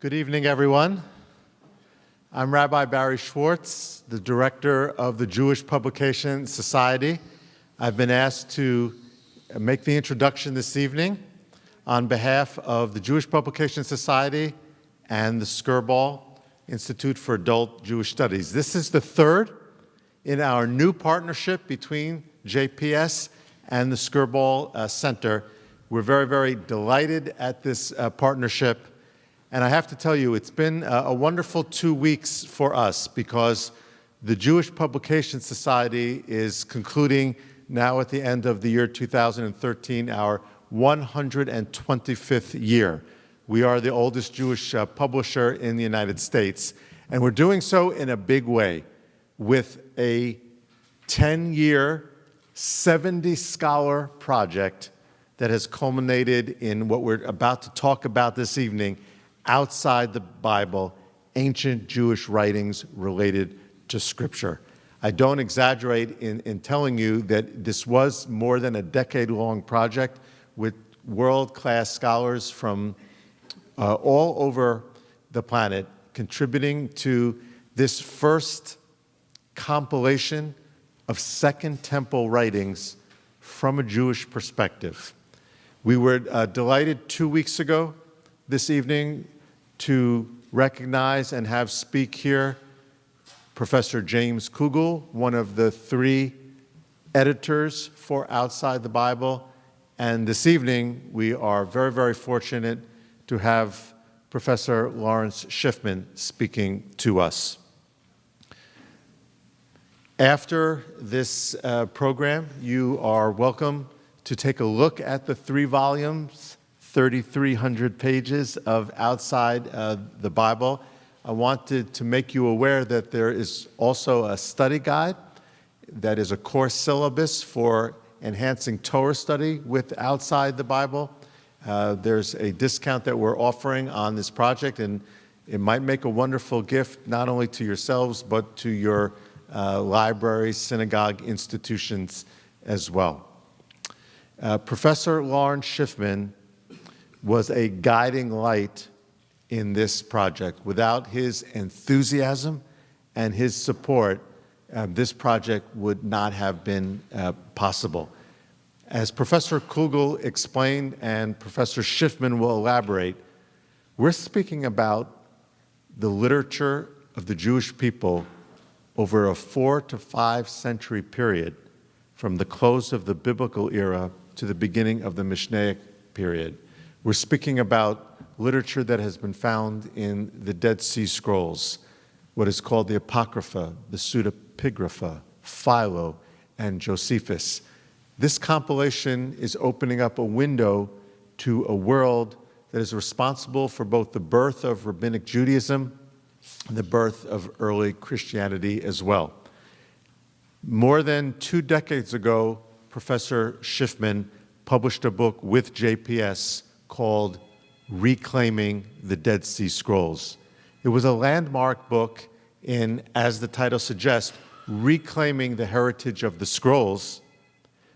Good evening, everyone. I'm Rabbi Barry Schwartz, the director of the Jewish Publication Society. I've been asked to make the introduction this evening on behalf of the Jewish Publication Society and the Skirball Institute for Adult Jewish Studies. This is the third in our new partnership between JPS and the Skirball Center. We're very, very delighted at this partnership. And I have to tell you, it's been a wonderful 2 weeks for us because the Jewish Publication Society is concluding now at the end of the year 2013, our 125th year. We are the oldest Jewish publisher in the United States, and we're doing so in a big way with a 10-year, 70-scholar project that has culminated in what we're about to talk about this evening, outside the Bible, ancient Jewish writings related to Scripture. I don't exaggerate in telling you that this was more than a decade-long project with world-class scholars from all over the planet contributing to this first compilation of Second Temple writings from a Jewish perspective. We were delighted 2 weeks ago this evening to recognize and have speak here Professor James Kugel, one of the 3 editors for Outside the Bible. And this evening, we are very, very fortunate to have Professor Lawrence Schiffman speaking to us. After this program, you are welcome to take a look at the 3 volumes, 3,300 pages of Outside the Bible. I wanted to make you aware that there is also a study guide that is a course syllabus for enhancing Torah study with Outside the Bible. There's a discount that we're offering on this project, and it might make a wonderful gift not only to yourselves but to your libraries, synagogue institutions as well. Professor Lawrence Schiffman was a guiding light in this project. Without his enthusiasm and his support, this project would not have been possible. As Professor Kugel explained and Professor Schiffman will elaborate, we're speaking about the literature of the Jewish people over a 4 to 5 century period from the close of the biblical era to the beginning of the Mishnaic period. We're speaking about literature that has been found in the Dead Sea Scrolls, what is called the Apocrypha, the Pseudepigrapha, Philo, and Josephus. This compilation is opening up a window to a world that is responsible for both the birth of Rabbinic Judaism and the birth of early Christianity as well. More than 2 decades ago, Professor Schiffman published a book with JPS called Reclaiming the Dead Sea Scrolls. It was a landmark book in, as the title suggests, reclaiming the heritage of the scrolls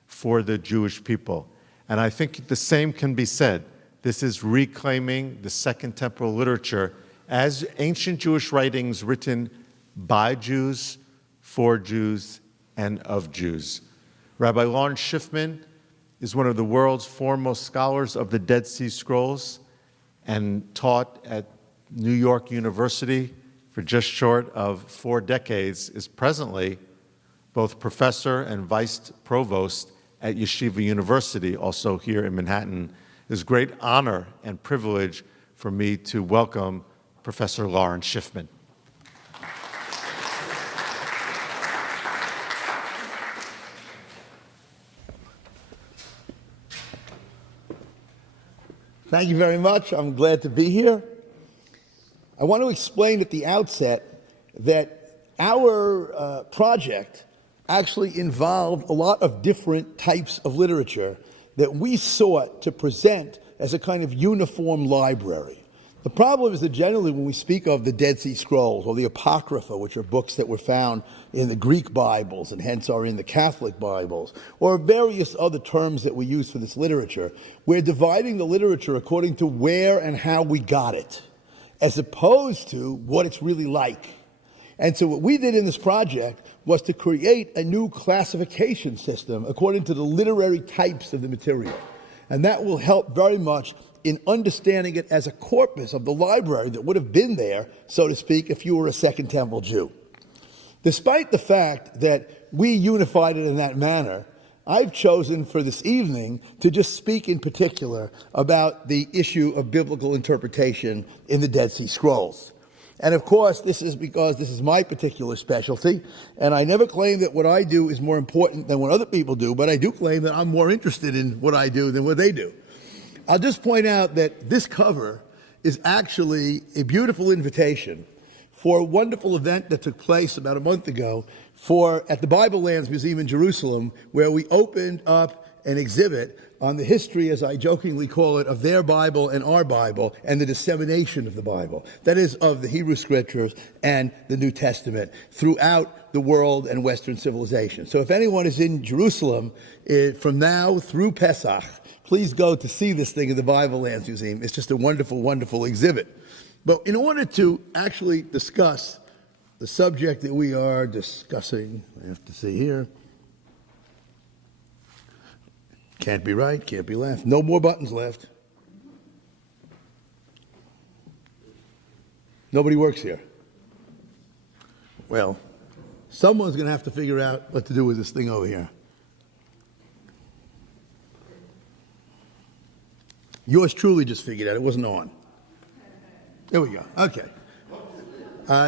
for the Jewish people. And I think the same can be said. This is reclaiming the Second Temple literature as ancient Jewish writings written by Jews, for Jews, and of Jews. Rabbi Lawrence Schiffman is one of the world's foremost scholars of the Dead Sea Scrolls and taught at New York University for just short of 4 decades, is presently both professor and vice provost at Yeshiva University, also here in Manhattan. It's a great honor and privilege for me to welcome Professor Lawrence Schiffman. Thank you very much. I'm glad to be here. I want to explain at the outset that our project actually involved a lot of different types of literature that we sought to present as a kind of uniform library. The problem is that generally when we speak of the Dead Sea Scrolls or the Apocrypha, which are books that were found in the Greek Bibles and hence are in the Catholic Bibles, or various other terms that we use for this literature, we're dividing the literature according to where and how we got it. as opposed to what it's really like. And so what we did in this project was to create a new classification system according to the literary types of the material. And that will help very much in understanding it as a corpus of the library that would have been there, so to speak, if you were a Second Temple Jew. Despite the fact that we unified it in that manner, I've chosen for this evening to just speak in particular about the issue of biblical interpretation in the Dead Sea Scrolls. And of course, this is because this is my particular specialty, and I never claim that what I do is more important than what other people do, but I do claim that I'm more interested in what I do than what they do. I'll just point out that this cover is actually a beautiful invitation for a wonderful event that took place about a month ago at the Bible Lands Museum in Jerusalem, where we opened up an exhibit on the history, as I jokingly call it, of their Bible and our Bible and the dissemination of the Bible. That is, of the Hebrew Scriptures and the New Testament throughout the world and Western civilization. So if anyone is in Jerusalem from now through Pesach, please go to see this thing in the Bible Lands Museum. It's just a wonderful, wonderful exhibit. But in order to actually discuss the subject that we are discussing, I have to see here. Can't be right, can't be left. No more buttons left. Nobody works here. Well, someone's going to have to figure out what to do with this thing over here. Yours truly just figured out. It wasn't on. There we go. Okay.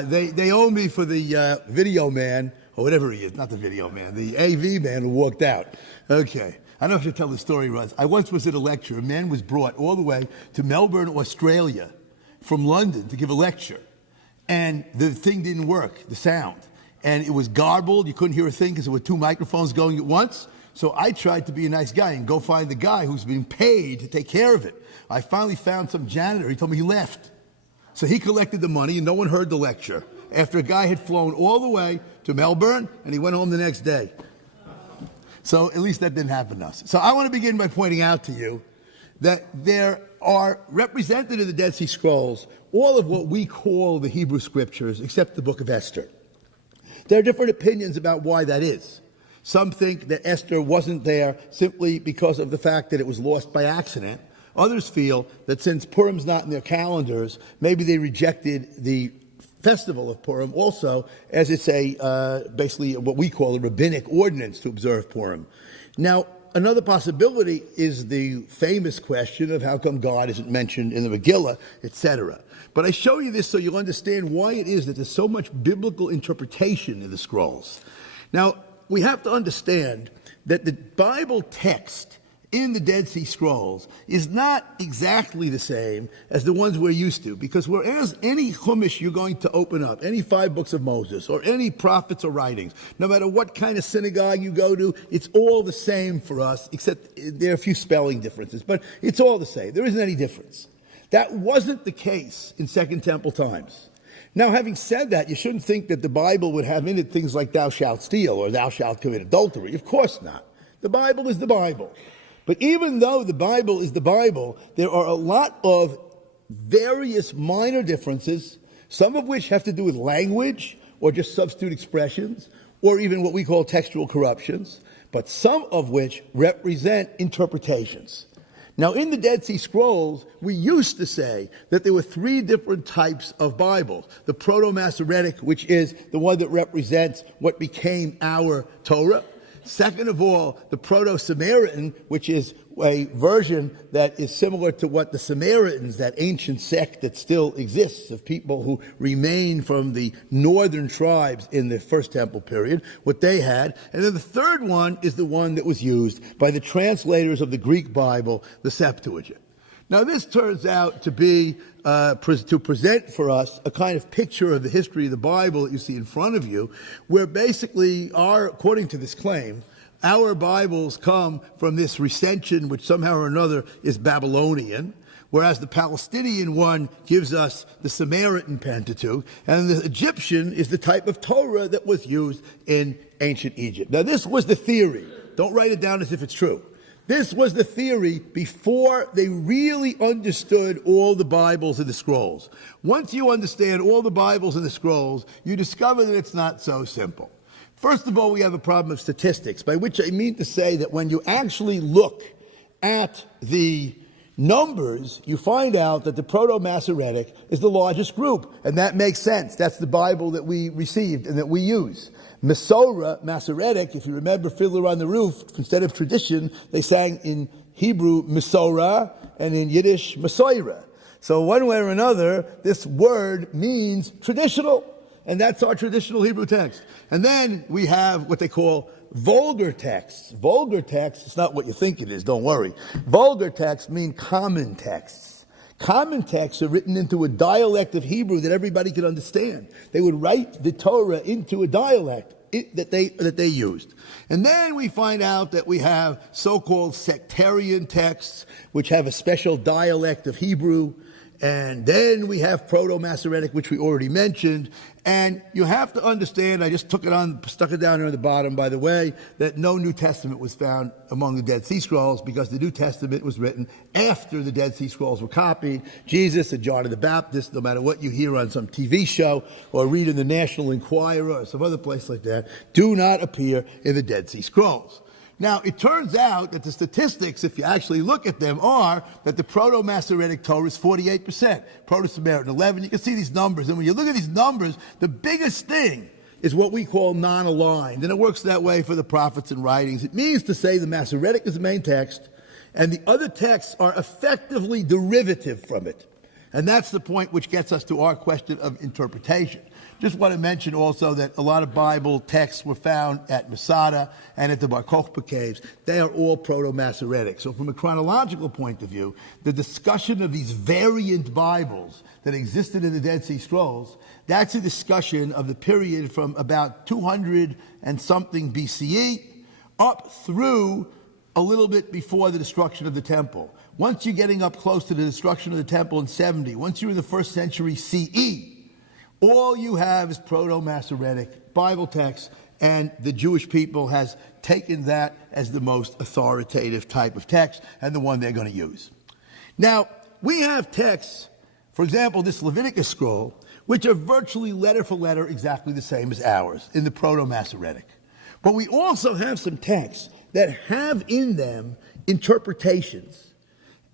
They owe me for the video man, or whatever he is, not the video man, the AV man who walked out. Okay. I don't know if you tell the story, Russ. I once was at a lecture. A man was brought all the way to Melbourne, Australia, from London to give a lecture. And the thing didn't work, the sound. And it was garbled. You couldn't hear a thing because there were two microphones going at once. So I tried to be a nice guy and go find the guy who's been paid to take care of it. I finally found some janitor. He told me he left. So he collected the money and no one heard the lecture after a guy had flown all the way to Melbourne and he went home the next day. So at least that didn't happen to us. So I want to begin by pointing out to you that there are represented in the Dead Sea Scrolls all of what we call the Hebrew Scriptures, except the book of Esther. There are different opinions about why that is. Some think that Esther wasn't there simply because of the fact that it was lost by accident. Others feel that since Purim's not in their calendars, maybe they rejected the festival of Purim also, as it's basically what we call a rabbinic ordinance to observe Purim. Now, another possibility is the famous question of how come God isn't mentioned in the Megillah, etc. But I show you this so you'll understand why it is that there's so much biblical interpretation in the scrolls. Now, we have to understand that the Bible text in the Dead Sea Scrolls is not exactly the same as the ones we're used to, because whereas any Chumash you're going to open up, any 5 books of Moses, or any prophets or writings, no matter what kind of synagogue you go to, it's all the same for us, except there are a few spelling differences, but it's all the same. There isn't any difference. That wasn't the case in Second Temple times. Now, having said that, you shouldn't think that the Bible would have in it things like thou shalt steal or thou shalt commit adultery. Of course not. The Bible is the Bible. But even though the Bible is the Bible, there are a lot of various minor differences, some of which have to do with language or just substitute expressions, or even what we call textual corruptions, but some of which represent interpretations. Now, in the Dead Sea Scrolls, we used to say that there were 3 different types of Bibles. The Proto-Masoretic, which is the one that represents what became our Torah. Second of all, the Proto-Samaritan, which is a version that is similar to what the Samaritans, that ancient sect that still exists of people who remain from the northern tribes in the First Temple period, what they had. And then the third one is the one that was used by the translators of the Greek Bible, the Septuagint. Now, this turns out to be, to present for us a kind of picture of the history of the Bible that you see in front of you, where basically according to this claim, our Bibles come from this recension, which somehow or another is Babylonian, whereas the Palestinian one gives us the Samaritan Pentateuch, and the Egyptian is the type of Torah that was used in ancient Egypt. Now, this was the theory. Don't write it down as if it's true. This was the theory before they really understood all the Bibles and the scrolls. Once you understand all the Bibles and the scrolls, you discover that it's not so simple. First of all, we have a problem of statistics, by which I mean to say that when you actually look at the numbers, you find out that the Proto-Masoretic is the largest group, and that makes sense. That's the Bible that we received and that we use. Masoretic, if you remember Fiddler on the Roof, instead of tradition, they sang in Hebrew Masorah and in Yiddish Masoira. So one way or another, this word means traditional, and that's our traditional Hebrew text. And then we have what they call vulgar texts. Vulgar texts, it's not what you think it is, don't worry. Vulgar texts mean common texts. Common texts are written into a dialect of Hebrew that everybody could understand. They would write the Torah into a dialect that they used. And then we find out that we have so-called sectarian texts, which have a special dialect of Hebrew. And then we have Proto-Masoretic, which we already mentioned. And you have to understand, I just stuck it down here on the bottom, by the way, that no New Testament was found among the Dead Sea Scrolls because the New Testament was written after the Dead Sea Scrolls were copied. Jesus and John the Baptist, no matter what you hear on some TV show or read in the National Enquirer or some other place like that, do not appear in the Dead Sea Scrolls. Now, it turns out that the statistics, if you actually look at them, are that the Proto-Masoretic Torah is 48%, Proto-Samaritan 11%. You can see these numbers. And when you look at these numbers, the biggest thing is what we call non-aligned. And it works that way for the prophets and writings. It means to say the Masoretic is the main text, and the other texts are effectively derivative from it. And that's the point which gets us to our question of interpretation. Just want to mention also that a lot of Bible texts were found at Masada and at the Bar Kokhba caves. They are all Proto-Masoretic. So from a chronological point of view, the discussion of these variant Bibles that existed in the Dead Sea Scrolls, that's a discussion of the period from about 200 and something BCE up through a little bit before the destruction of the temple. Once you're getting up close to the destruction of the temple in 70, once you're in the 1st century CE, all you have is Proto-Masoretic Bible texts, and the Jewish people has taken that as the most authoritative type of text and the one they're going to use. Now, we have texts, for example, this Leviticus scroll, which are virtually letter for letter exactly the same as ours in the Proto-Masoretic. But we also have some texts that have in them interpretations.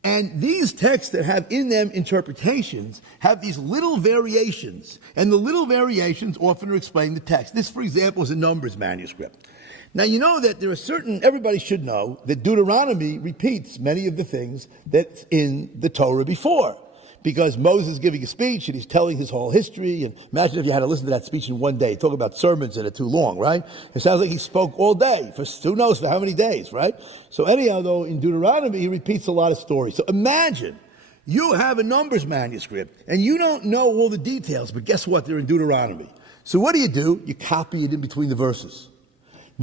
And these texts that have in them interpretations have these little variations, and the little variations often explain the text. This, for example, is a Numbers manuscript. Now, you know that there are everybody should know that Deuteronomy repeats many of the things that's in the Torah before. Because Moses is giving a speech and he's telling his whole history. And imagine if you had to listen to that speech in one day. Talk about sermons that are too long, right? It sounds like he spoke all day for who knows for how many days, right? So anyhow, though, in Deuteronomy, he repeats a lot of stories. So imagine you have a Numbers manuscript and you don't know all the details, but guess what? They're in Deuteronomy. So what do? You copy it in between the verses.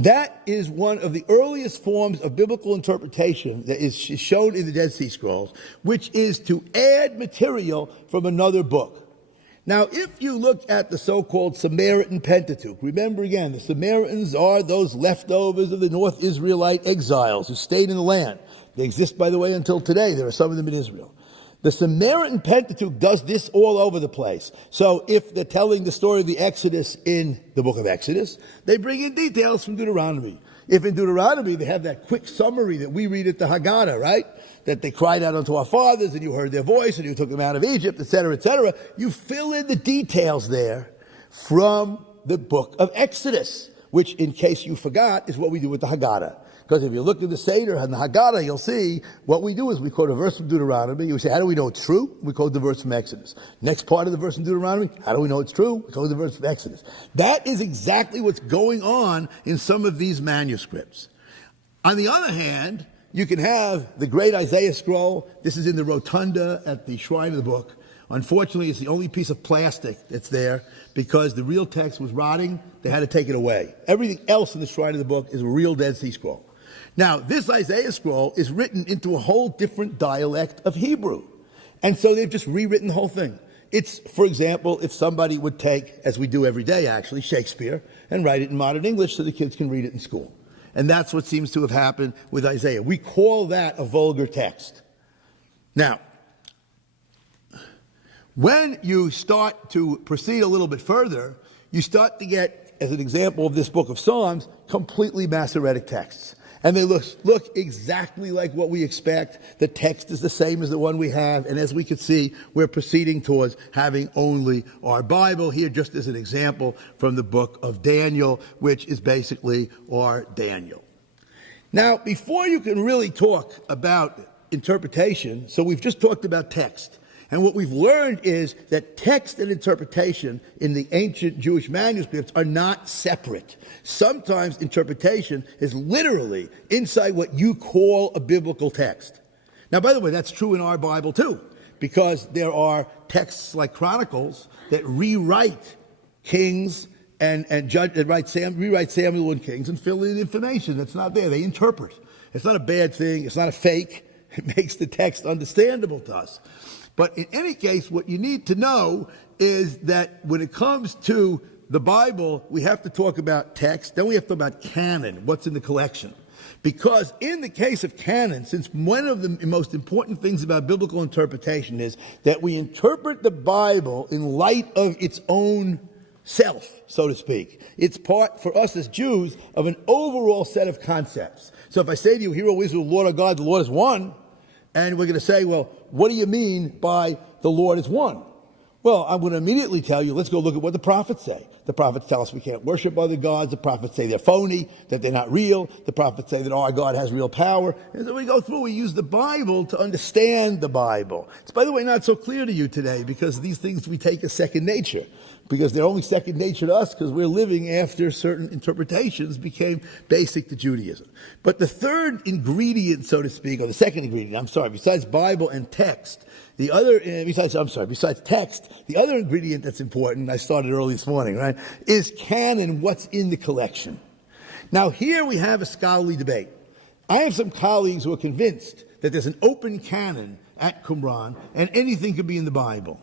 That is one of the earliest forms of biblical interpretation that is shown in the Dead Sea Scrolls, which is to add material from another book. Now, if you look at the so-called Samaritan Pentateuch, remember again, the Samaritans are those leftovers of the North Israelite exiles who stayed in the land. They exist, by the way, until today. There are some of them in Israel. The Samaritan Pentateuch does this all over the place. So if they're telling the story of the Exodus in the book of Exodus, they bring in details from Deuteronomy. If in Deuteronomy they have that quick summary that we read at the Haggadah, right? That they cried out unto our fathers and you heard their voice and you took them out of Egypt, etc., etc. You fill in the details there from the book of Exodus, which, in case you forgot, is what we do with the Haggadah. Because if you look at the Seder and the Haggadah, you'll see what we do is we quote a verse from Deuteronomy. You say, how do we know it's true? We quote the verse from Exodus. Next part of the verse from Deuteronomy, how do we know it's true? We quote the verse from Exodus. That is exactly what's going on in some of these manuscripts. On the other hand, you can have the great Isaiah scroll. This is in the rotunda at the Shrine of the Book. Unfortunately, it's the only piece of plastic that's there because the real text was rotting. They had to take it away. Everything else in the Shrine of the Book is a real Dead Sea Scroll. Now, this Isaiah scroll is written into a whole different dialect of Hebrew. And so they've just rewritten the whole thing. It's, for example, if somebody would take, as we do every day actually, Shakespeare, and write it in modern English so the kids can read it in school. And that's what seems to have happened with Isaiah. We call that a vulgar text. Now, when you start to proceed a little bit further, you start to get, as an example of this book of Psalms, completely Masoretic texts. And they look exactly like what we expect. The text is the same as the one we have. And as we can see, we're proceeding towards having only our Bible here, just as an example from the book of Daniel, which is basically our Daniel. Now, before you can really talk about interpretation, so we've just talked about text. And what we've learned is that text and interpretation in the ancient Jewish manuscripts are not separate. Sometimes interpretation is literally inside what you call a biblical text. Now, by the way, that's true in our Bible too, because there are texts like Chronicles that rewrite Kings and rewrite Samuel and Kings and fill in information that's not there. They interpret. It's not a bad thing. It's not a fake. It makes the text understandable to us. But in any case, what you need to know is that when it comes to the Bible, we have to talk about text, then we have to talk about canon, what's in the collection. Because in the case of canon, since one of the most important things about biblical interpretation is that we interpret the Bible in light of its own self, so to speak. It's part, for us as Jews, of an overall set of concepts. So if I say to you, "Hear, O Israel, the Lord our God, the Lord is one," and we're going to say, well, what do you mean by the Lord is one? Well, I'm going to immediately tell you, let's go look at what the prophets say. The prophets tell us we can't worship other gods. The prophets say they're phony, that they're not real. The prophets say that our God has real power. And so we go through, we use the Bible to understand the Bible. It's, by the way, not so clear to you today because these things we take as second nature. Because they're only second nature to us because we're living after certain interpretations became basic to Judaism. But the third ingredient, so to speak, or the second ingredient, besides Bible and text, besides text, the other ingredient that's important, I started early this morning, right, is canon, what's in the collection. Now here we have a scholarly debate. I have some colleagues who are convinced that there's an open canon at Qumran and anything could be in the Bible.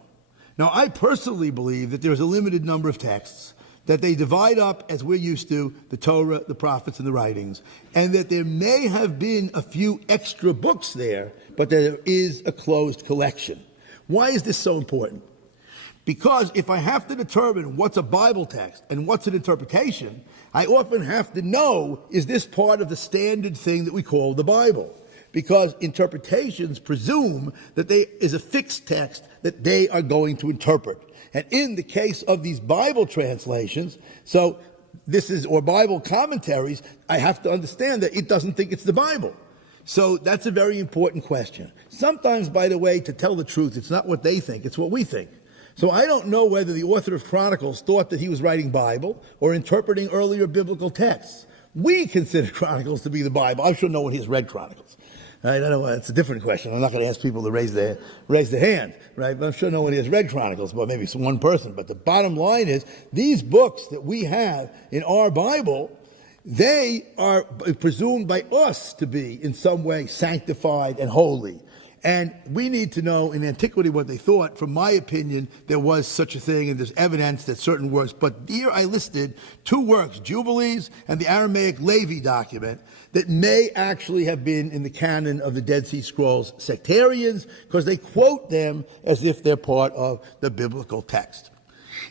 Now, I personally believe that there's a limited number of texts, that they divide up, as we're used to, the Torah, the prophets, and the writings, and that there may have been a few extra books there, but there is a closed collection. Why is this so important? Because if I have to determine what's a Bible text and what's an interpretation, I often have to know, is this part of the standard thing that we call the Bible? Because interpretations presume that there is a fixed text that they are going to interpret. And in the case of these Bible translations, or Bible commentaries, I have to understand that it doesn't think it's the Bible. So that's a very important question. Sometimes, by the way, to tell the truth, it's not what they think, it's what we think. So I don't know whether the author of Chronicles thought that he was writing Bible or interpreting earlier biblical texts. We consider Chronicles to be the Bible. I'm sure no one here has read Chronicles. Right? I don't know, it's a different question. I'm not going to ask people to raise their hand, right? But I'm sure no one has read Chronicles, but maybe it's one person. But the bottom line is, these books that we have in our Bible, they are presumed by us to be in some way sanctified and holy. And we need to know in antiquity what they thought. From my opinion, there was such a thing, and there's evidence that certain works. But here I listed two works, Jubilees and the Aramaic Levi document, that may actually have been in the canon of the Dead Sea Scrolls sectarians, because they quote them as if they're part of the biblical text.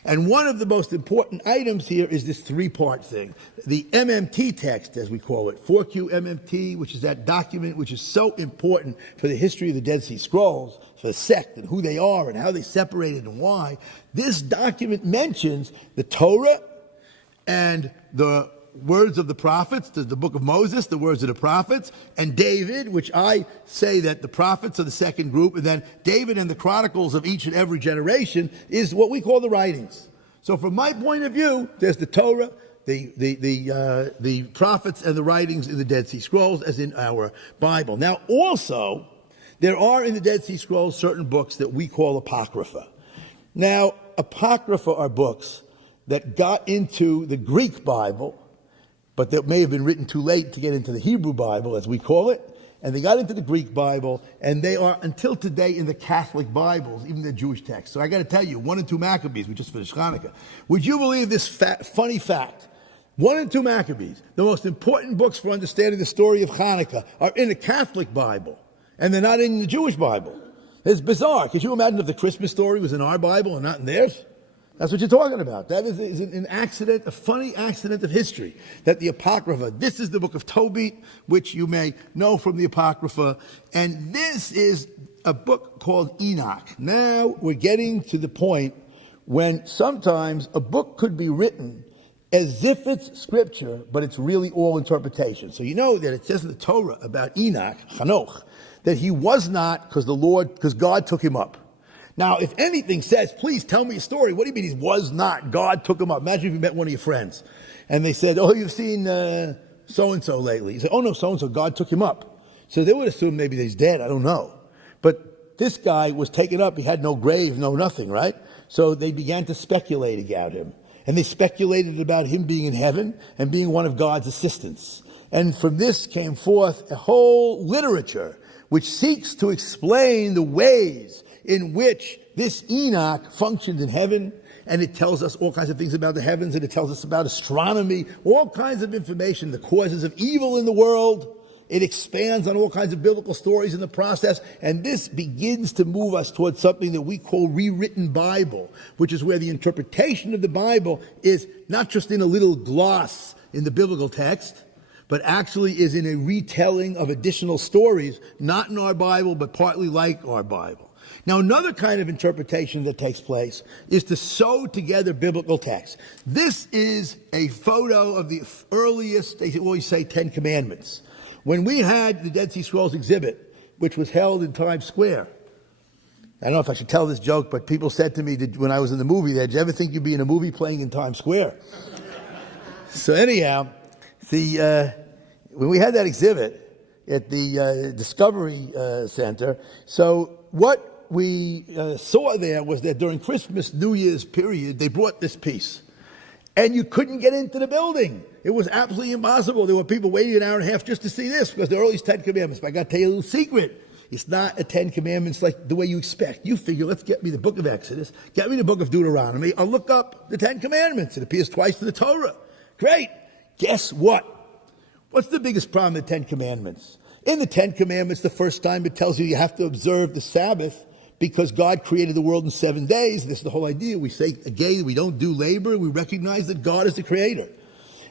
And one of the most important items here is this three-part thing. The MMT text, as we call it, 4Q MMT, which is that document which is so important for the history of the Dead Sea Scrolls, for the sect and who they are and how they separated and why. This document mentions the Torah and the words of the prophets, the book of Moses, the words of the prophets, and David, which I say that the prophets are the second group, and then David and the chronicles of each and every generation is what we call the writings. So from my point of view, there's the Torah, the prophets and the writings in the Dead Sea Scrolls, as in our Bible. Now also, there are in the Dead Sea Scrolls certain books that we call Apocrypha. Now, Apocrypha are books that got into the Greek Bible, but that may have been written too late to get into the Hebrew Bible, as we call it, and they got into the Greek Bible, and they are, until today, in the Catholic Bibles, even the Jewish texts. So I got to tell you, 1 and 2 Maccabees, we just finished Hanukkah. Would you believe this funny fact, 1 and 2 Maccabees, the most important books for understanding the story of Hanukkah, are in the Catholic Bible, and they're not in the Jewish Bible. It's bizarre. Could you imagine if the Christmas story was in our Bible and not in theirs? That's what you're talking about. That is an accident, a funny accident of history, that the Apocrypha, this is the book of Tobit, which you may know from the Apocrypha, and this is a book called Enoch. Now we're getting to the point when sometimes a book could be written as if it's scripture, but it's really all interpretation. So you know that it says in the Torah about Enoch, Hanoch, that he was not because God took him up. Now, if anything says, please tell me a story, what do you mean he was not? God took him up. Imagine if you met one of your friends and they said, oh, you've seen so-and-so lately. You say, oh, no, so-and-so, God took him up. So they would assume maybe he's dead. I don't know. But this guy was taken up. He had no grave, no nothing, right? So they began to speculate about him. And they speculated about him being in heaven and being one of God's assistants. And from this came forth a whole literature which seeks to explain the ways in which this Enoch functioned in heaven, and it tells us all kinds of things about the heavens, and it tells us about astronomy, all kinds of information, the causes of evil in the world. It expands on all kinds of biblical stories in the process, and this begins to move us towards something that we call rewritten Bible, which is where the interpretation of the Bible is not just in a little gloss in the biblical text, but actually is in a retelling of additional stories, not in our Bible, but partly like our Bible. Now, another kind of interpretation that takes place is to sew together biblical texts. This is a photo of the earliest, they always say, 10 Commandments. When we had the Dead Sea Scrolls exhibit, which was held in Times Square, I don't know if I should tell this joke, but people said to me when I was in the movie, did you ever think you'd be in a movie playing in Times Square? So anyhow, when we had that exhibit at the Discovery Center, so what we saw there was that during Christmas, New Year's period, they brought this piece. And you couldn't get into the building. It was absolutely impossible. There were people waiting an hour and a half just to see this because the earliest 10 Commandments. But I got to tell you a little secret. It's not a 10 Commandments like the way you expect. You figure, let's get me the book of Exodus, get me the book of Deuteronomy, I'll look up the 10 Commandments. It appears twice in the Torah. Great. Guess what? What's the biggest problem with the 10 Commandments? In the 10 Commandments, the first time it tells you have to observe the Sabbath because God created the world in 7 days. This is the whole idea. We say, again, we don't do labor. We recognize that God is the creator.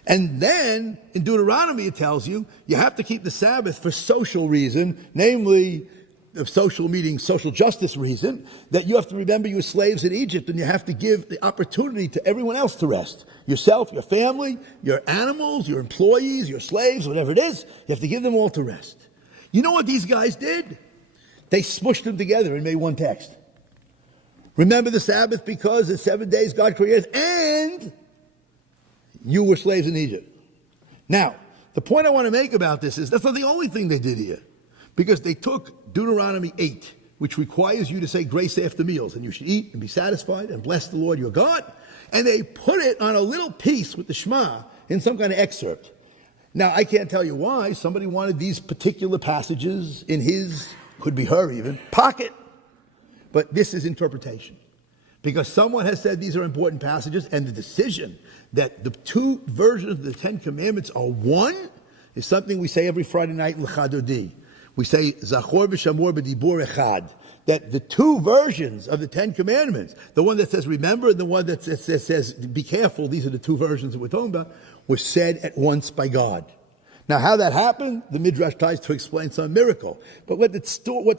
And then in Deuteronomy, it tells you have to keep the Sabbath for social reason, namely the social meaning, social justice reason, that you have to remember you were slaves in Egypt and you have to give the opportunity to everyone else to rest. Yourself, your family, your animals, your employees, your slaves, whatever it is, you have to give them all to rest. You know what these guys did? They smushed them together and made one text. Remember the Sabbath because in 7 days God created, and you were slaves in Egypt. Now, the point I want to make about this is that's not the only thing they did here. Because they took Deuteronomy 8, which requires you to say grace after meals, and you should eat and be satisfied and bless the Lord your God, and they put it on a little piece with the Shema in some kind of excerpt. Now, I can't tell you why. Somebody wanted these particular passages in his, could be her even, pocket. But this is interpretation. Because someone has said these are important passages, and the decision that the two versions of the 10 Commandments are one is something we say every Friday night in L'chadodi. We say, Zachor v'shamor b'dibur echad, that the two versions of the 10 Commandments, the one that says remember and the one that says be careful, these are the two versions that we're talking about, were said at once by God. Now, how that happened, the Midrash tries to explain some miracle. But what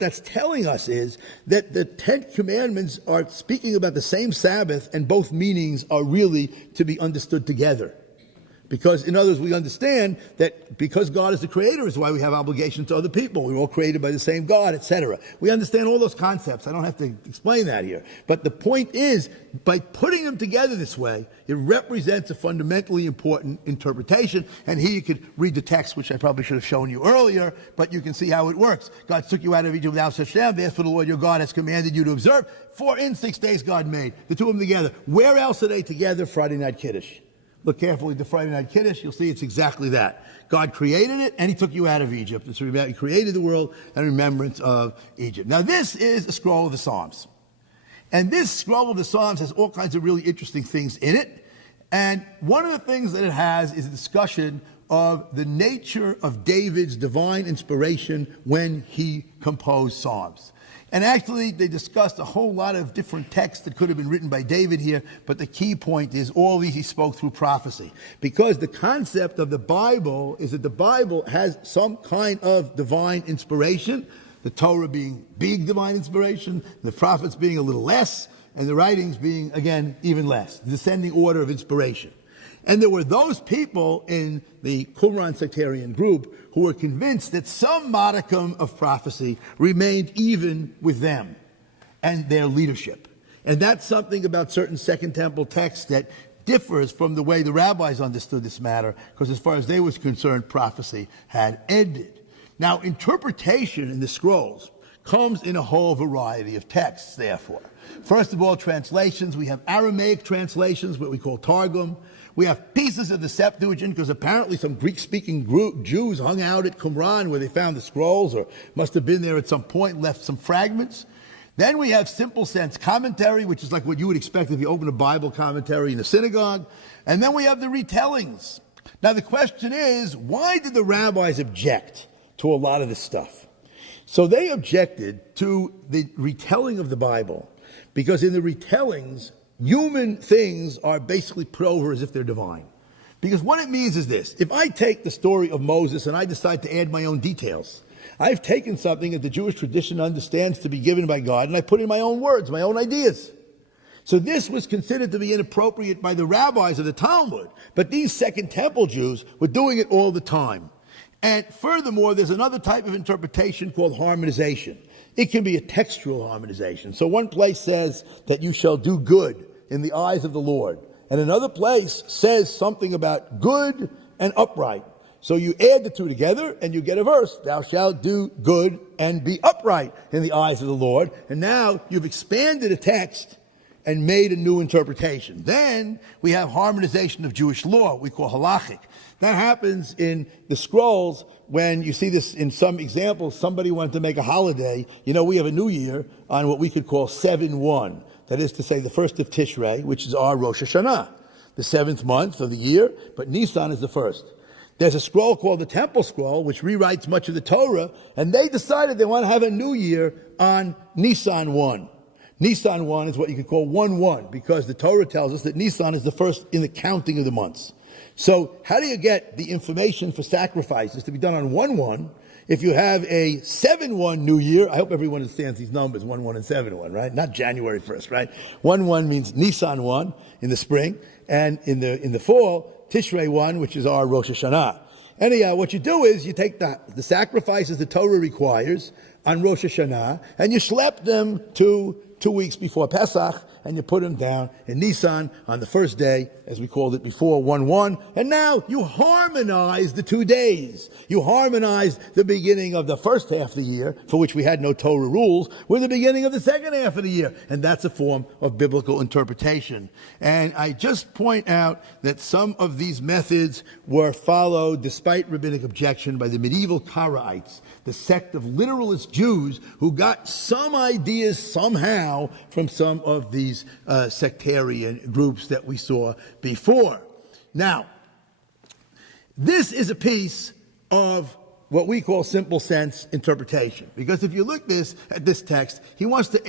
that's telling us is that the 10 Commandments are speaking about the same Sabbath, and both meanings are really to be understood together. Because, in others, we understand that because God is the creator is why we have obligations to other people. We're all created by the same God, etc. We understand all those concepts. I don't have to explain that here. But the point is, by putting them together this way, it represents a fundamentally important interpretation. And here you could read the text, which I probably should have shown you earlier, but you can see how it works. God took you out of Egypt without such sham. Therefore, the Lord your God has commanded you to observe. For in 6 days God made the two of them together. Where else are they together? Friday night Kiddush. Look carefully at the Friday night Kiddush. You'll see it's exactly that. God created it, and he took you out of Egypt. He created the world in remembrance of Egypt. Now, this is a scroll of the Psalms. And this scroll of the Psalms has all kinds of really interesting things in it. And one of the things that it has is a discussion of the nature of David's divine inspiration when he composed Psalms. And actually, they discussed a whole lot of different texts that could have been written by David here, but the key point is all these he spoke through prophecy. Because the concept of the Bible is that the Bible has some kind of divine inspiration, the Torah being big divine inspiration, the prophets being a little less, and the writings being, again, even less, the descending order of inspiration. And there were those people in the Qumran sectarian group who were convinced that some modicum of prophecy remained even with them and their leadership. And that's something about certain Second Temple texts that differs from the way the rabbis understood this matter, because as far as they was concerned, prophecy had ended. Now, interpretation in the scrolls comes in a whole variety of texts, therefore. First of all, translations. We have Aramaic translations, what we call Targum. We have pieces of the Septuagint, because apparently some Greek-speaking Jews hung out at Qumran where they found the scrolls, or must have been there at some point and left some fragments. Then we have simple sense commentary, which is like what you would expect if you open a Bible commentary in a synagogue. And then we have the retellings. Now the question is, why did the rabbis object to a lot of this stuff? So they objected to the retelling of the Bible because in the retellings, human things are basically put over as if they're divine. Because what it means is this: if I take the story of Moses and I decide to add my own details, I've taken something that the Jewish tradition understands to be given by God and I put in my own words, my own ideas. So this was considered to be inappropriate by the rabbis of the Talmud, but these Second Temple Jews were doing it all the time. And furthermore, there's another type of interpretation called harmonization. It can be a textual harmonization. So one place says that you shall do good in the eyes of the Lord. And another place says something about good and upright. So you add the two together and you get a verse. Thou shalt do good and be upright in the eyes of the Lord. And now you've expanded a text and made a new interpretation. Then we have harmonization of Jewish law, we call halachic. That happens in the scrolls when you see this in some examples. Somebody wanted to make a holiday. You know, we have a new year on what we could call 7-1. That is to say the first of Tishrei, which is our Rosh Hashanah, the 7th month of the year, but Nisan is the first. There's a scroll called the Temple Scroll, which rewrites much of the Torah, and they decided they want to have a new year on Nisan 1. Nisan 1 is what you could call 1-1, because the Torah tells us that Nisan is the first in the counting of the months. So how do you get the information for sacrifices to be done on 1-1 if you have a 7-1 New Year? I hope everyone understands these numbers, 1-1 and 7-1, right? Not January 1st, right? 1-1 means Nisan 1 in the spring, and in the fall, Tishrei 1, which is our Rosh Hashanah. Anyhow, what you do is you take the sacrifices the Torah requires on Rosh Hashanah, and you schlep them to 2 weeks before Pesach, and you put them down in Nisan on the first day, as we called it before, 1-1. And now you harmonize the 2 days. You harmonize the beginning of the first half of the year, for which we had no Torah rules, with the beginning of the second half of the year. And that's a form of biblical interpretation. And I just point out that some of these methods were followed, despite rabbinic objection, by the medieval Karaites, the sect of literalist Jews who got some ideas somehow from some of these sectarian groups that we saw before. Now, this is a piece of what we call simple sense interpretation. Because if you look at this text, he wants to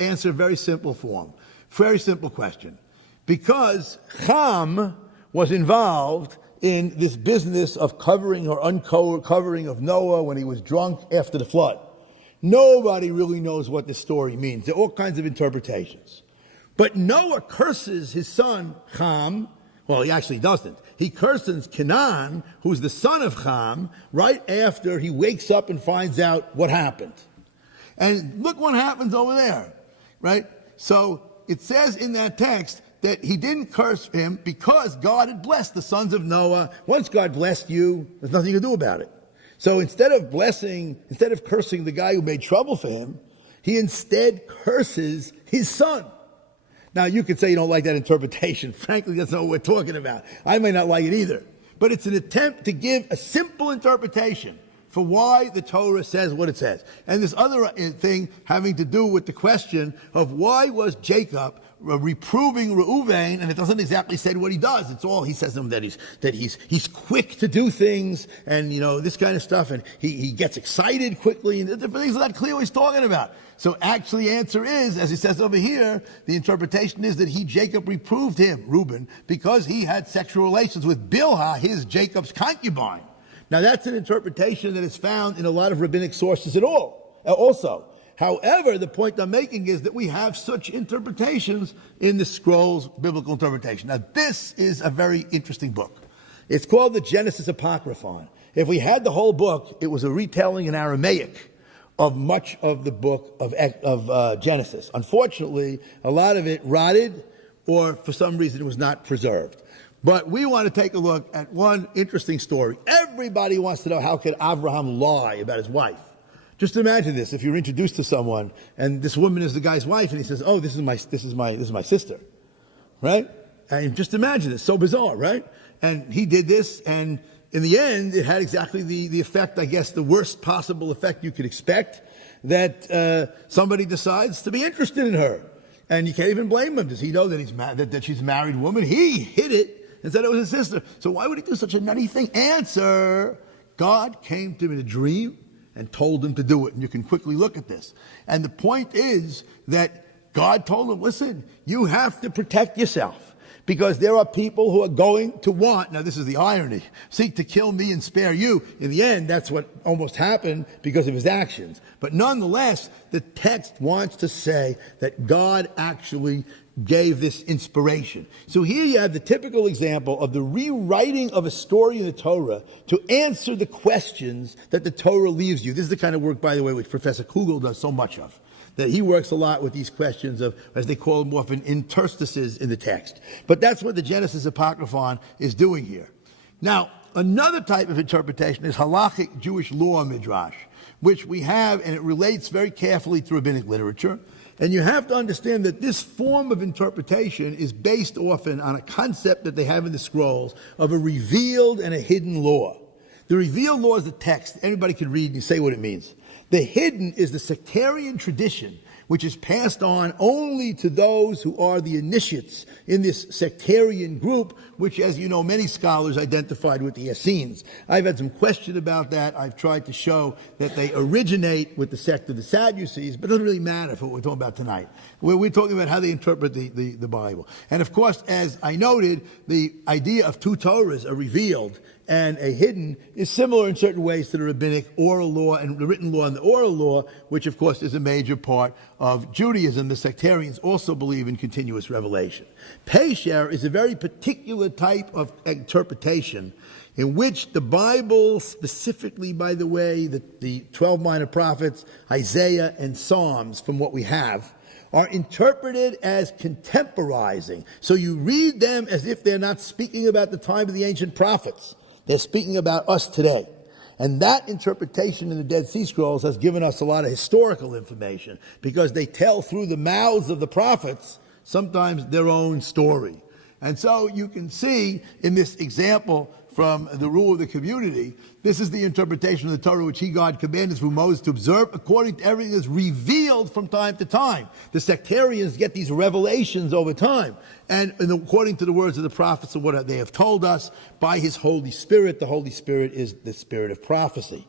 answer a very simple form, very simple question. Because Ham was involved in this business of covering or uncovering of Noah when he was drunk after the flood. Nobody really knows what this story means. There are all kinds of interpretations. But Noah curses his son Ham. Well, he actually doesn't. He curses Canaan, who's the son of Ham, right after he wakes up and finds out what happened. And look what happens over there, right? So it says in that text that he didn't curse him because God had blessed the sons of Noah. Once God blessed you, there's nothing you can do about it. So instead of cursing the guy who made trouble for him, he instead curses his son. Now, you could say you don't like that interpretation. Frankly, that's not what we're talking about. I may not like it either. But it's an attempt to give a simple interpretation for why the Torah says what it says. And this other thing having to do with the question of why was Jacob reproving Reuven, and it doesn't exactly say what he does. It's all he says to him that he's quick to do things, and this kind of stuff, and he gets excited quickly, and different things are not clear what he's talking about. So actually, the answer is, as he says over here, the interpretation is that Jacob reproved him, Reuben, because he had sexual relations with Bilhah, Jacob's concubine. Now that's an interpretation that is found in a lot of rabbinic sources also. However, the point I'm making is that we have such interpretations in the scrolls, biblical interpretation. Now, this is a very interesting book. It's called the Genesis Apocryphon. If we had the whole book, it was a retelling in Aramaic of much of the book of Genesis. Unfortunately, a lot of it rotted, or for some reason it was not preserved. But we want to take a look at one interesting story. Everybody wants to know, how could Abraham lie about his wife? Just imagine this: if you're introduced to someone and this woman is the guy's wife, and he says, "Oh, this is my sister," right? And just imagine this, so bizarre, right? And he did this, and in the end, it had exactly the effect, I guess, the worst possible effect you could expect, that somebody decides to be interested in her, and you can't even blame him. Does he know that that she's a married woman? He hid it and said it was his sister. So why would he do such a nutty thing? Answer: God came to him in a dream and told him to do it. And you can quickly look at this. And the point is that God told him, listen, you have to protect yourself, because there are people who are going to want, now this is the irony, seek to kill me and spare you. In the end, that's what almost happened because of his actions. But nonetheless, the text wants to say that God actually gave this inspiration. So here you have the typical example of the rewriting of a story in the Torah to answer the questions that the Torah leaves you. This is the kind of work, by the way, which Professor Kugel does so much of. That he works a lot with these questions of, as they call them often, interstices in the text. But that's what the Genesis Apocryphon is doing here. Now, another type of interpretation is halachic Jewish law midrash, which we have, and it relates very carefully to rabbinic literature. And you have to understand that this form of interpretation is based often on a concept that they have in the scrolls of a revealed and a hidden law. The revealed law is the text. Anybody can read and say what it means. The hidden is the sectarian tradition, which is passed on only to those who are the initiates in this sectarian group, which, as you know, many scholars identified with the Essenes. I've had some question about that. I've tried to show that they originate with the sect of the Sadducees, but it doesn't really matter for what we're talking about tonight. We're talking about how they interpret the Bible. And of course, as I noted, the idea of two Torahs are revealed and a hidden is similar in certain ways to the rabbinic oral law and the written law and the oral law, which of course is a major part of Judaism. The sectarians also believe in continuous revelation. Pesher is a very particular type of interpretation in which the Bible, specifically, by the way, the 12 minor prophets, Isaiah and Psalms, from what we have, are interpreted as contemporizing. So you read them as if they're not speaking about the time of the ancient prophets. They're speaking about us today. And that interpretation in the Dead Sea Scrolls has given us a lot of historical information, because they tell through the mouths of the prophets sometimes their own story. And so you can see in this example from the rule of the community, this is the interpretation of the Torah which God commanded through Moses to observe according to everything that's revealed from time to time. The sectarians get these revelations over time. And according to the words of the prophets and what they have told us, by his Holy Spirit, the Holy Spirit is the spirit of prophecy.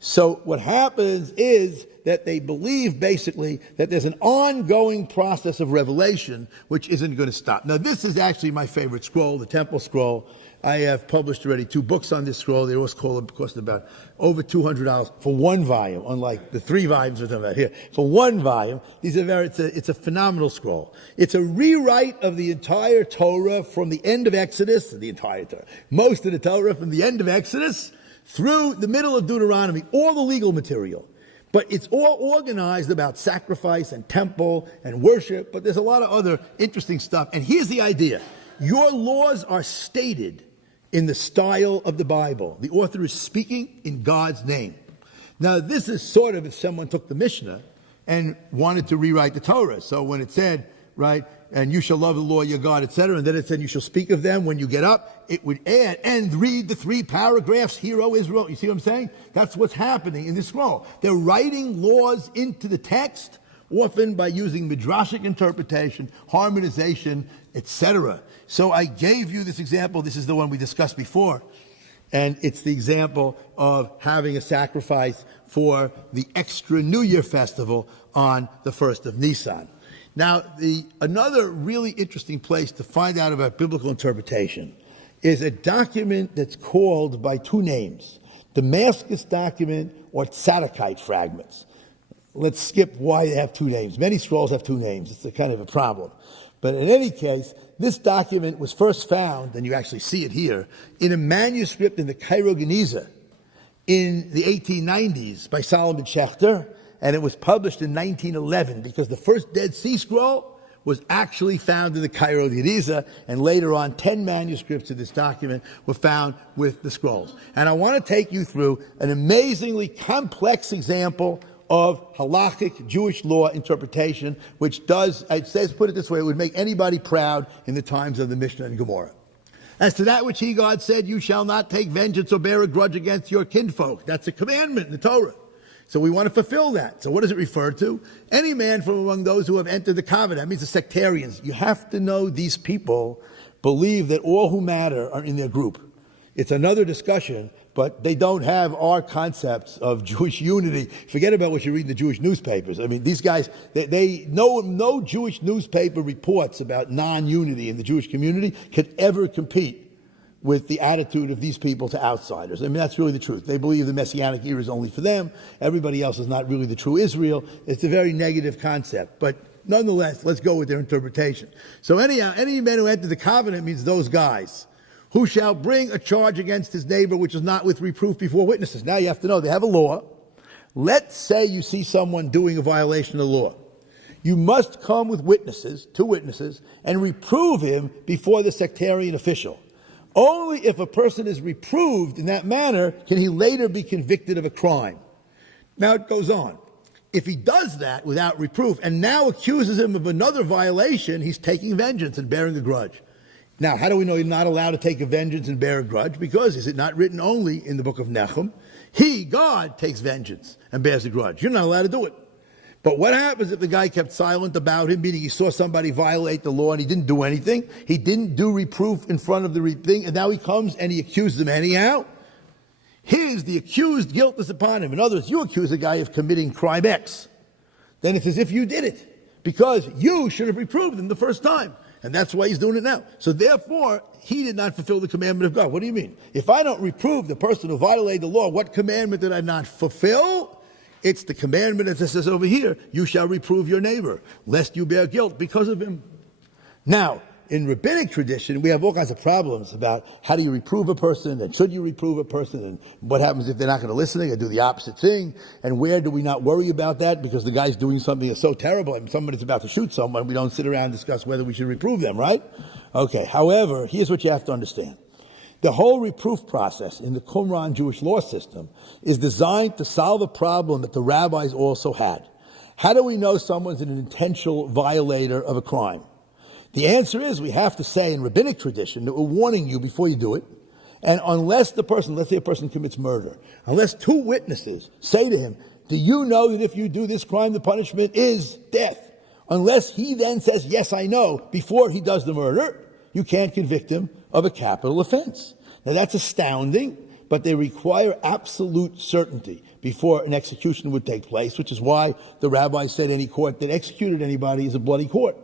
So what happens is that they believe basically that there's an ongoing process of revelation which isn't going to stop. Now this is actually my favorite scroll, the Temple Scroll. I have published already 2 books on this scroll. They always cost about over $200 for one volume, unlike the 3 volumes we're talking about here. For one volume, it's a phenomenal scroll. It's a rewrite of the entire Torah from the end of Exodus, the entire Torah, most of the Torah from the end of Exodus through the middle of Deuteronomy, all the legal material. But it's all organized about sacrifice and temple and worship, but there's a lot of other interesting stuff. And here's the idea. Your laws are stated in the style of the Bible. The author is speaking in God's name. Now, this is sort of if someone took the Mishnah and wanted to rewrite the Torah. So when it said, right, and you shall love the Lord your God, etc., and then it said you shall speak of them when you get up, it would add, and read the 3 paragraphs, Hear, O Israel. You see what I'm saying? That's what's happening in this scroll. They're writing laws into the text often by using midrashic interpretation, harmonization, etc. So I gave you this example. This is the one we discussed before. And it's the example of having a sacrifice for the extra New Year festival on the 1st of Nisan. Now, another really interesting place to find out about biblical interpretation is a document that's called by two names, Damascus document or Tzadokite fragments. Let's skip why they have two names. Many scrolls have two names. It's a kind of a problem. But in any case, this document was first found, and you actually see it here, in a manuscript in the Cairo Geniza in the 1890s by Solomon Schechter, and it was published in 1911 because the first Dead Sea Scroll was actually found in the Cairo Geniza, and later on 10 manuscripts of this document were found with the scrolls. And I want to take you through an amazingly complex example of halakhic Jewish law interpretation, which does, it says, put it this way, it would make anybody proud in the times of the Mishnah and Gemara. As to that which he, God, said, you shall not take vengeance or bear a grudge against your kinfolk. That's a commandment in the Torah. So we want to fulfill that. So what does it refer to? Any man from among those who have entered the covenant. That means the sectarians. You have to know these people believe that all who matter are in their group. It's another discussion, but they don't have our concepts of Jewish unity. Forget about what you read in the Jewish newspapers. I mean, these guys, no Jewish newspaper reports about non-unity in the Jewish community could ever compete with the attitude of these people to outsiders. I mean, that's really the truth. They believe the Messianic era is only for them. Everybody else is not really the true Israel. It's a very negative concept. But nonetheless, let's go with their interpretation. So anyhow, any man who entered the covenant means those guys. Who shall bring a charge against his neighbor which is not with reproof before witnesses. Now you have to know, they have a law. Let's say you see someone doing a violation of the law. You must come with witnesses, two witnesses, and reprove him before the sectarian official. Only if a person is reproved in that manner can he later be convicted of a crime. Now it goes on. If he does that without reproof and now accuses him of another violation, he's taking vengeance and bearing a grudge. Now, how do we know you're not allowed to take a vengeance and bear a grudge? Because is it not written only in the book of Nahum? He, God, takes vengeance and bears a grudge. You're not allowed to do it. But what happens if the guy kept silent about him, meaning he saw somebody violate the law and he didn't do anything? He didn't do reproof in front of the thing, and now he comes and he accuses them anyhow? The accused guilt is upon him. In other words, you accuse a guy of committing crime X. Then it's as if you did it, because you should have reproved him the first time. And that's why he's doing it now. So therefore, he did not fulfill the commandment of God. What do you mean? If I don't reprove the person who violated the law, what commandment did I not fulfill? It's the commandment, as it says over here, you shall reprove your neighbor, lest you bear guilt because of him. Now, in rabbinic tradition, we have all kinds of problems about how do you reprove a person, and should you reprove a person, and what happens if they're not going to listen, or do the opposite thing, and where do we not worry about that because the guy's doing something that's so terrible, and somebody's about to shoot someone, we don't sit around and discuss whether we should reprove them, right? Okay, however, here's what you have to understand. The whole reproof process in the Qumran Jewish law system is designed to solve a problem that the rabbis also had. How do we know someone's an intentional violator of a crime? The answer is we have to say in rabbinic tradition that we're warning you before you do it. And unless the person, let's say a person commits murder, unless two witnesses say to him, do you know that if you do this crime, the punishment is death? Unless he then says, yes, I know, before he does the murder, you can't convict him of a capital offense. Now that's astounding, but they require absolute certainty before an execution would take place, which is why the rabbis said any court that executed anybody is a bloody court.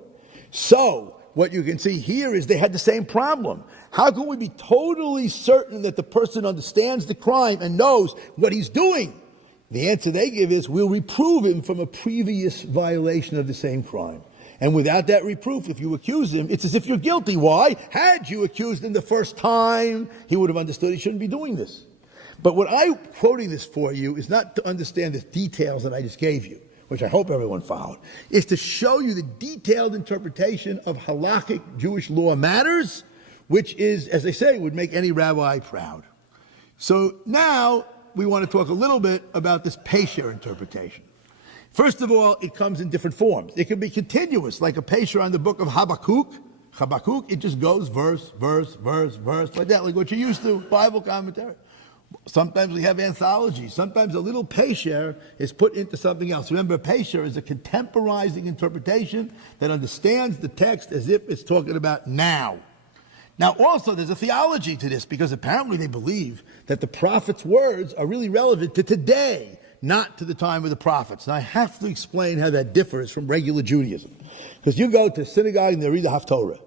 So, what you can see here is they had the same problem. How can we be totally certain that the person understands the crime and knows what he's doing? The answer they give is, we'll reprove him from a previous violation of the same crime. And without that reproof, if you accuse him, it's as if you're guilty. Why? Had you accused him the first time, he would have understood he shouldn't be doing this. But what I'm quoting this for you is not to understand the details that I just gave you, which I hope everyone followed, is to show you the detailed interpretation of halakhic Jewish law matters, which is, as they say, would make any rabbi proud. So now we want to talk a little bit about this Pesher interpretation. First of all, it comes in different forms. It can be continuous, like a Pesher on the book of Habakkuk. Habakkuk, it just goes verse, verse, verse, verse, like that, like what you're used to, Bible commentary. Sometimes we have anthologies. Sometimes a little pesher is put into something else. Remember, a pesher is a contemporizing interpretation that understands the text as if it's talking about now. Now, also, there's a theology to this, because apparently they believe that the prophet's words are really relevant to today, not to the time of the prophets. And I have to explain how that differs from regular Judaism. Because you go to synagogue and they read the Haftorah.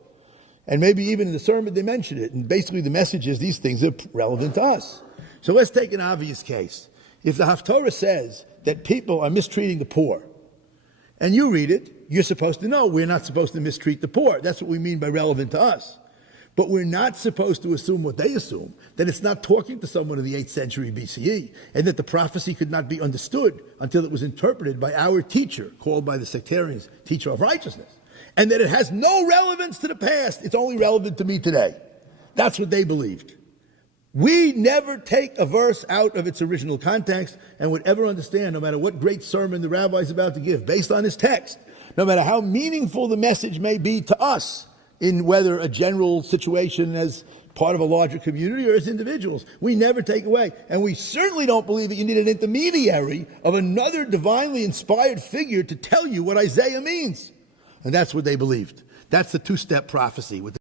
And maybe even in the sermon they mention it. And basically the message is these things are relevant to us. So let's take an obvious case. If the Haftorah says that people are mistreating the poor, and you read it, you're supposed to know we're not supposed to mistreat the poor. That's what we mean by relevant to us. But we're not supposed to assume what they assume, that it's not talking to someone in the 8th century BCE, and that the prophecy could not be understood until it was interpreted by our teacher, called by the sectarians teacher of righteousness, and that it has no relevance to the past, it's only relevant to me today. That's what they believed. We never take a verse out of its original context and would ever understand, no matter what great sermon the rabbi is about to give, based on his text, no matter how meaningful the message may be to us, in whether a general situation as part of a larger community or as individuals. We never take away. And we certainly don't believe that you need an intermediary of another divinely inspired figure to tell you what Isaiah means. And that's what they believed. That's the two-step prophecy.